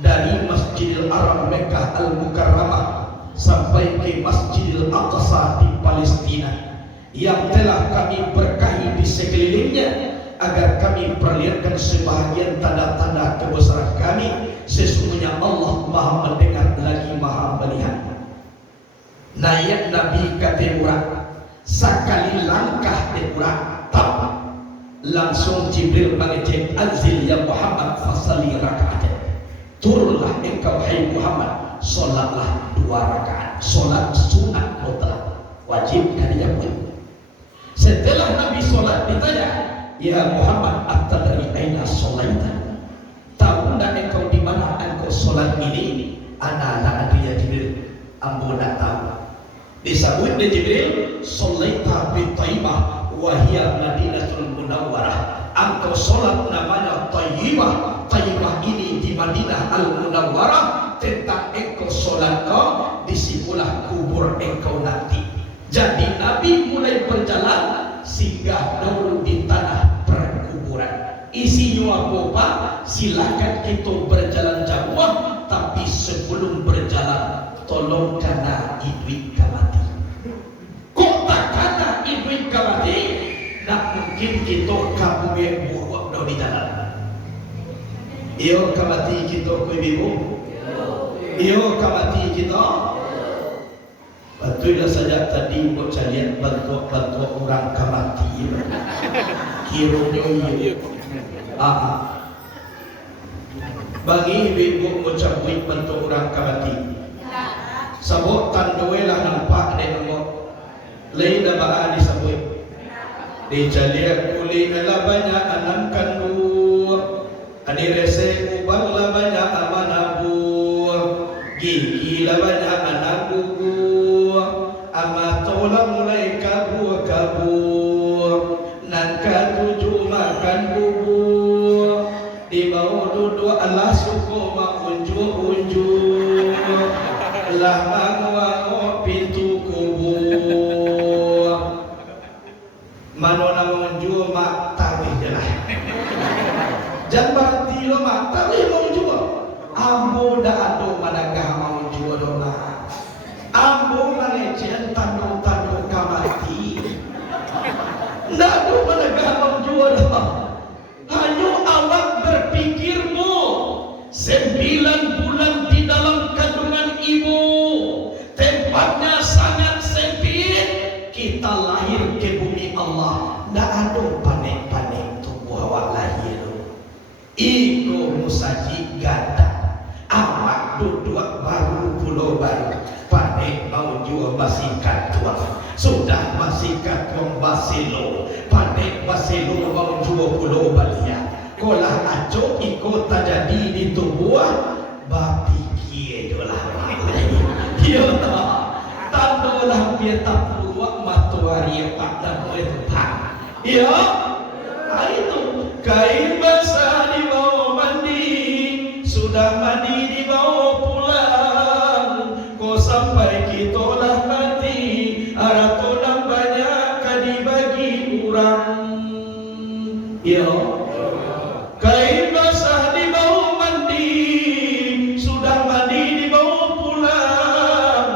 dari Masjidil Haram Mekah Al-Mukarramah sampai ke Masjidil Aqsa di Palestina, yang telah kami berkahi di sekelilingnya, agar kami perlihatkan sebahagian tanda-tanda kebesaran kami. Sesungguhnya Allah Maha mendengar lagi Maha melihat. Naik Nabi kata murah, sekali langkah di murah, langsung Jibril mengejek, anzil ya Muhammad fasalli raka'at. Turunlah engkau hai Muhammad, solatlah 2 rakaat. Solat sunat mutlak, wajib hadiah pun. Setelah Nabi solat ditanya, ya Muhammad, atadri aina solaita? Tahu tak engkau di mana engkau solat ini? Ana la adri ya Jibril, ambo tak tahu. Disebut di Jibril, solaita bi Thaibah wa hiya Madinatul Munawwarah. Engkau solat namanya Thaibah. Thaibah ini di Madinah Al-Munawwarah. Tentang engkau solat kau, disitulah kubur engkau nanti. Jadi Nabi mulai berjalan singgah dahulu di tanah perkuburan. Isinya apa Pak? Silakan kita berjalan jauh, tapi sebelum berjalan tolong kena ibu kamati. Kok tak kena ibu kamati? Tak mungkin kita kamu yang buruk di jalan. Iyo kamati kita ku ibu. Iyo kamati kita. Betul saja tadi buat saya lihat bantu orang kamati. Kiranya iya. Bagi ibu ucap buat bantu orang kamati. Sabot tandoe lah nampak deh nombor. Lain dah baa disebut. Dijalir kulit lah banyak anak kandung. Adi rese ubang lah banyak amanabu. Gigi lah banyak anak gugur. Amatola mulai kabur. Nangka tujuh makan bubur. Di bawah duduk Allah suku mak unjuk-unjuk. Lah mangwa pintu kubur. Mano nama unjuk mak tawih jelah. Jangan berhenti lo mak tawih mau unjuk. Ambo dah ado managah mau unjuk dona. Ambo manajen tando-tando kamati. Ndak ado managah mau unjuk dona. Hanya awak berpikirmu 9 bulan di dalam kandungan ibu, tempatnya sangat sempit. Kita lahir ke bumi Allah, ndak ada panik-panik tubuh awak lahir. Iko musaji gada, awak duduk baru pulau baru, panik mau jual basikat tua. Sudah basikat wong basilo, panik basilo mau jual pulau balia. Kolah aco ikut tak jadi di tubuh babi kie dolah. Iya tak. Tandolah biar tak keluar matahari pak dan boleh tepat. Iya. Itu kain basah di bawah mandi, sudah mandi di bawah pulang. Kau sampai kita dah mati, arah todang banyak dibagi orang. Iya. Kain basah di bawah mandi, sudah mandi di bawah pulang.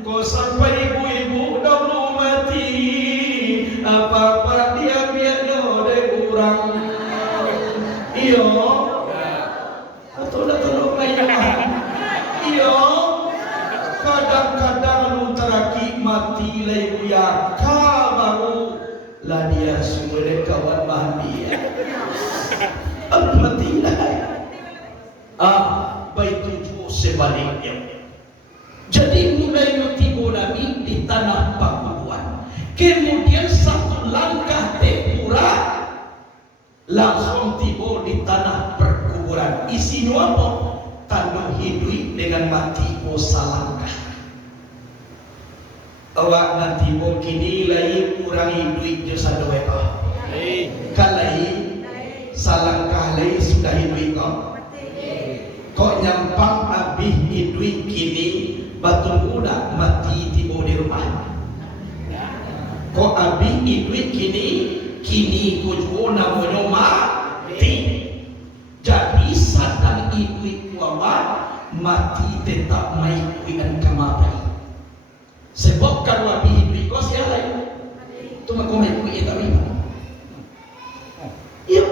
Kau sampai ibu-ibu dahulu mati, apa-apa dia biarnya ada kurang. Iyo, atau dah tolong ayah. Iyo, kadang-kadang lu teraki mati lagi ya, kamu lah dia semua kawan mandi. Mati baik sebaliknya. Jadi mulai tiba Nabi di tanah Pakuan. Kemudian satu langkah tempura langsung tiba di tanah perkuburan. Isinya apa? Tanah hidup dengan mati salangkah. Awak nanti mau kini lagi kurang hidup je satu ekor. Kalai salangkah lagi sudah hidup kok nyampang habis hidup kini batu muda mati tiba di rumah. Kok habis hidup kini kujuo namanya mati. Jadi sadang hidup maut, mati tetap mai kuian kamapai. Sebab kalau hidup kau siapa? Tu mak kau mai kuian kami. Iya.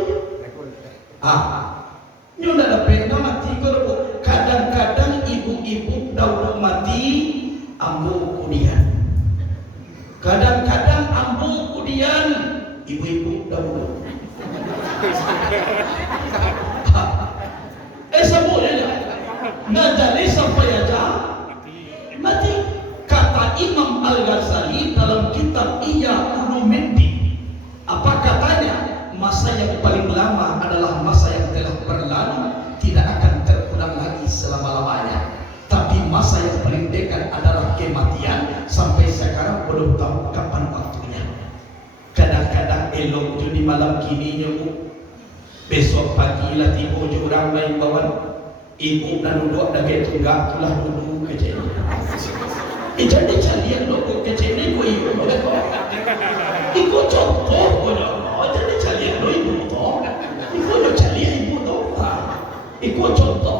Nyo dah dapat mati kau. Kadang-kadang ibu-ibu dah mati ambo kudian. Kadang-kadang ambo kudian ibu-ibu dah semuanya ngajari sampai aja mati. Kata Imam Al-Ghazali dalam kitab Ihya Ulumuddin, apa katanya? Masa yang paling lama adalah masa yang telah berlalu, tidak akan terulang lagi selama-lamanya. Tapi masa yang paling dekat adalah kematian. Sampai sekarang belum tahu kapan waktunya. Kadang-kadang elok di malam kini nyebut, besok pagi lah tiba orang lain bawa ibu dan duduk dagai tunggak tulah duduk kecil. Jadi calian duduk kecil ni ku ibu boleh kau. Ikut contoh boleh. Jadi calian do ibu tu. Ikut calian ibu tu. Ikut contoh